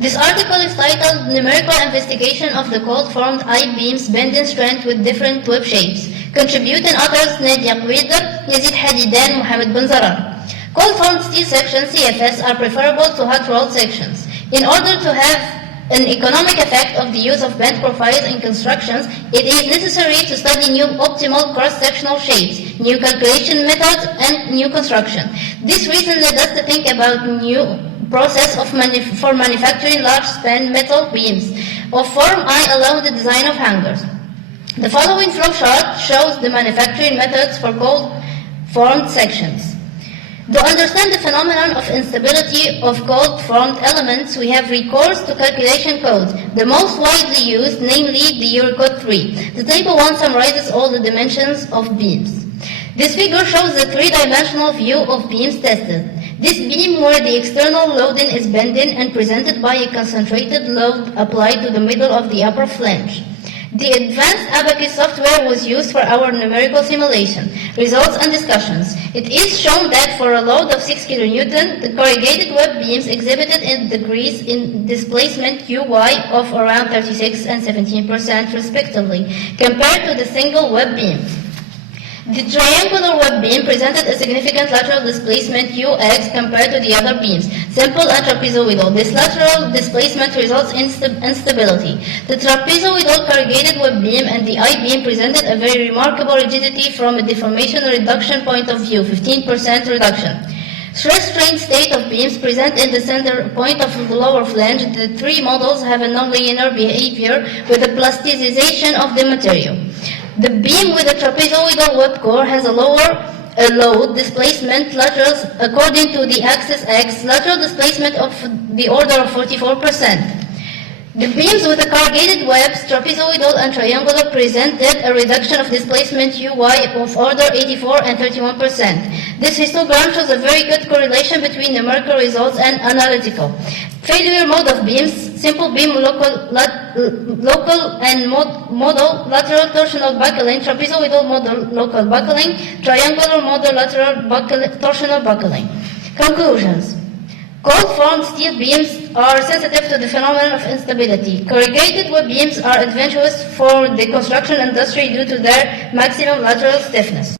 This article is titled Numerical Investigation of the Cold-Formed I-Beams Bending Strength with Different Web Shapes. Contributing authors Nadia Guider, Yazid Hadidan, Mohamed Ben Zarar. Cold-formed steel sections, CFS, are preferable to hot-rolled sections. In order to have an economic effect of the use of bent profiles in constructions, it is necessary to study new optimal cross-sectional shapes, new calculation methods, and new construction. This reason led us to think about new process for manufacturing large-span metal beams of form I allow the design of hangars. The following flow chart shows the manufacturing methods for cold-formed sections. To understand the phenomenon of instability of cold-formed elements, we have recourse to calculation codes, the most widely used, namely the Eurocode 3. The table 1 summarizes all the dimensions of beams. This figure shows the three-dimensional view of beams tested. This beam where the external loading is bending and presented by a concentrated load applied to the middle of the upper flange. The advanced ABAQUS software was used for our numerical simulation. Results and discussions. It is shown that for a load of 6 kN, the corrugated web beams exhibited in degrees in displacement UY of around 36 and 17% respectively, compared to the single web beam. The triangular web beam presented a significant lateral displacement UX compared to the other beams, simple and trapezoidal. This lateral displacement results in instability. The trapezoidal corrugated web beam and the I-beam presented a very remarkable rigidity from a deformation reduction point of view, 15% reduction. Stress-strain state of beams present in the center point of the lower flange. The three models have a nonlinear behavior with a plasticization of the material. The beam with a trapezoidal web core has a lower load displacement laterals according to the axis X, lateral displacement of the order of 44%. The beams with the corrugated webs, trapezoidal and triangular, presented a reduction of displacement UY of order 84 and 31%. This histogram shows a very good correlation between numerical results and analytical. Failure mode of beams: simple beam local and modal lateral torsional buckling, trapezoidal modal local buckling, triangular modal lateral torsional buckling. Conclusions. Cold-formed steel beams are sensitive to the phenomenon of instability. Corrugated web beams are advantageous for the construction industry due to their maximum lateral stiffness.